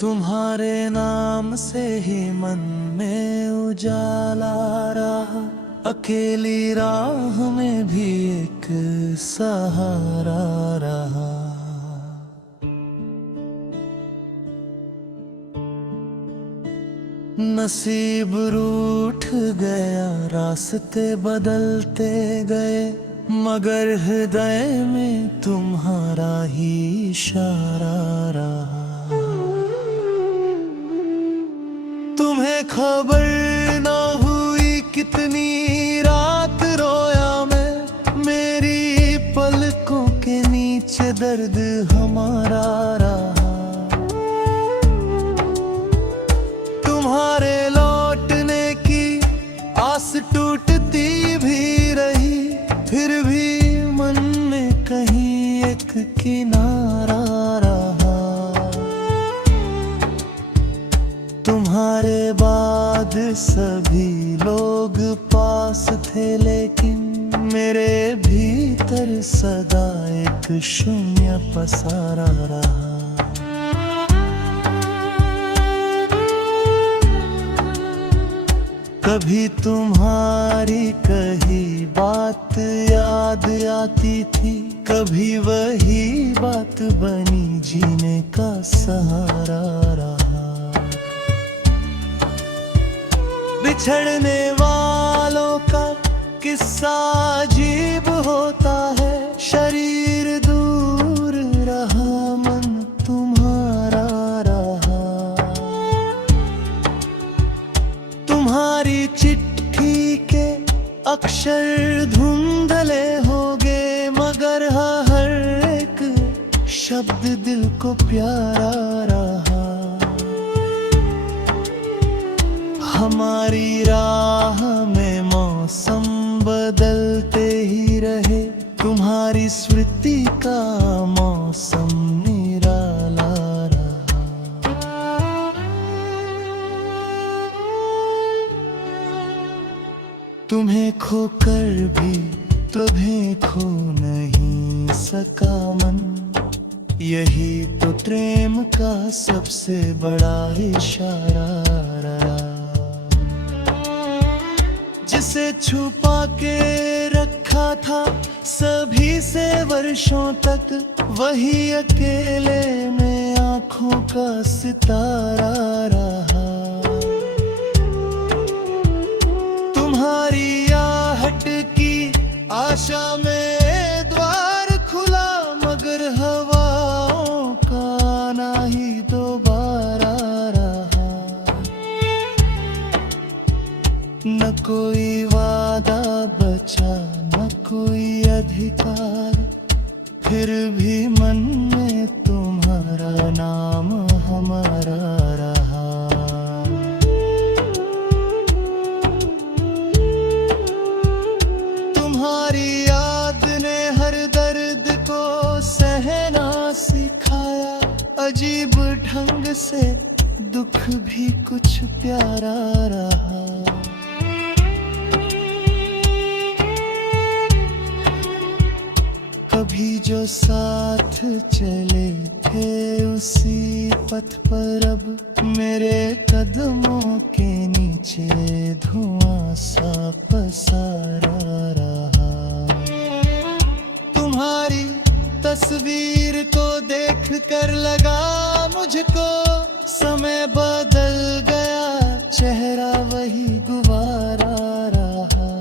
तुम्हारे नाम से ही मन में उजाला रहा, अकेली राह में भी एक सहारा रहा। नसीब रूठ गया, रास्ते बदलते गए, मगर हृदय में तुम्हारा ही इशारा रहा। तुम्हें खबर ना हुई कितनी रात रोया मैं, मेरी पलकों के नीचे दर्द हमारा रहा। तुम्हारे लौटने की आस टूटती भी रही, फिर भी मन में कहीं एक किनारा रहा। तुम्हारे बाद सभी लोग पास थे, लेकिन मेरे भीतर सदा एक शून्य पसारा रहा। कभी तुम्हारी कही बात याद आती थी, कभी वही बात बनी जीने का सहारा रहा। बिछड़ने वालों का किस्सा अजीब होता है, शरीर दूर रहा, मन तुम्हारा रहा। तुम्हारी चिट्ठी के अक्षर धुंधले हो गए, मगर हर एक शब्द दिल को प्यारा रहा। हमारी राह में मौसम बदलते ही रहे, तुम्हारी स्मृति का मौसम निराला रहा। तुम्हें खोकर भी तुम्हें खो नहीं सका मन, यही तो प्रेम का सबसे बड़ा इशारा रहा। जिसे छुपा के रखा था सभी से वर्षों तक, वही अकेले में आंखों का सितारा रहा। तुम्हारी आहट की आशा में द्वार खुला, मगर हवाओं का आना ही दोबारा रहा। न कोई वादा बचा, न कोई अधिकार, फिर भी मन में तुम्हारा नाम हमारा रहा। तुम्हारी याद ने हर दर्द को सहना सिखाया, अजीब ढंग से दुख भी कुछ प्यारा रहा। कभी जो साथ चले थे उसी पथ पर, अब मेरे कदमों के नीचे धुआं सा पसारा रहा। तुम्हारी तस्वीर को देख कर लगा मुझको समय बदल गया, चेहरा वही गुवारा रहा।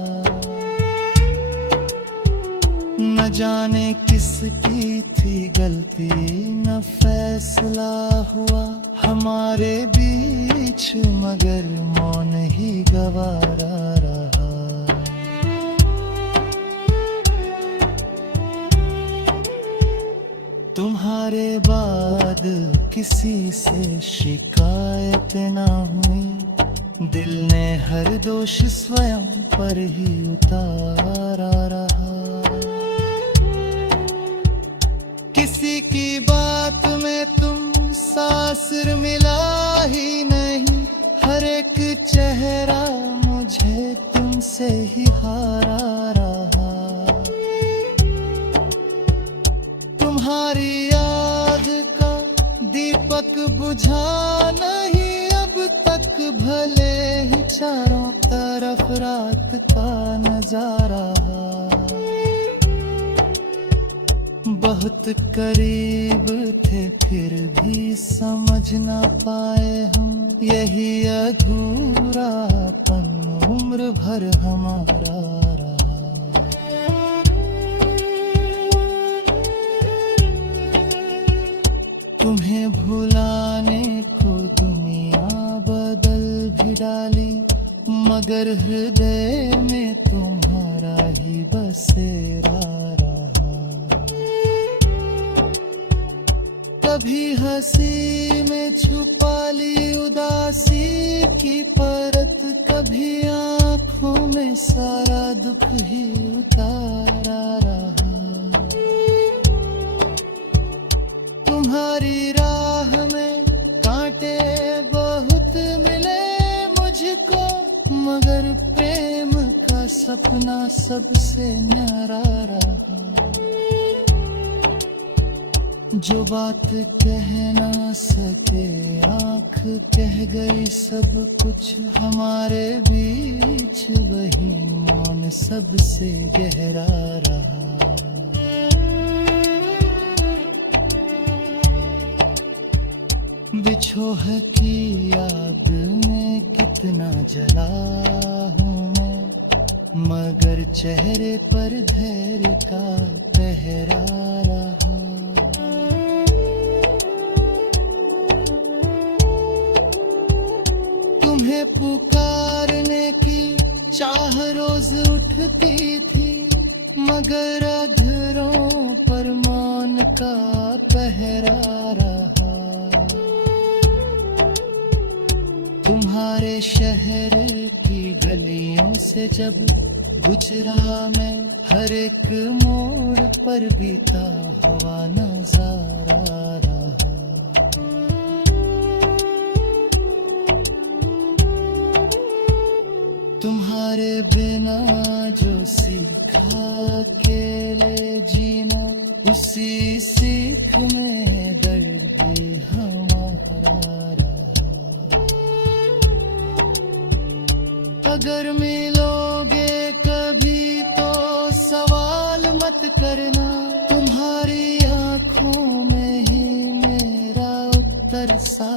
न जाने किसकी थी गलती, न फैसला हुआ हमारे बीच, मगर मौन ही गवारा रहा। तुम्हारे बाद किसी से शिकायत ना हुई, दिल ने हर दोष स्वयं पर ही उतारा रहा। किसी की बात में तुम सासर मिला ही नहीं, हर एक चेहरा मुझे तुमसे ही हारा रहा। तुम्हारी याद का दीप दीपक बुझा नहीं अब तक, भले ही चारों तरफ रात का नजारा। बहुत करीब थे फिर भी समझ ना पाए हम, यही अधूरापन उम्र भर हमारा रहा। तुम्हें भुलाने को दुनिया बदल भी डाली, मगर हृदय में तुम्हारा ही बसेरा रहा। कभी हंसी में छुपा ली उदासी की परत, कभी आंखों में सारा दुख ही उतारा रहा। तुम्हारी राह में कांटे बहुत मिले मुझको, मगर प्रेम का सपना सबसे न्यारा रहा। जो बात कह ना सके आँख कह गई सब कुछ हमारे बीच, वही मौन सबसे गहरा रहा। बिछोह की याद में कितना जला हूँ मैं, मगर चेहरे पर धैर्य का पहरा रहा। तुम्हें पुकारने की चाह रोज उठती थी, मगर अधरों पर मौन का पहरा रहा। तुम्हारे शहर की गलियों से जब गुजरा मैं, हर एक मोड़ पर बीता हुआ नजारा रहा। तुम्हारे बिना जो सीखा अकेले जीना, उसी सीख में दर्द भी हमारा रहा। अगर मिलोगे कभी तो सवाल मत करना, तुम्हारी आंखों में ही मेरा उत्तर सा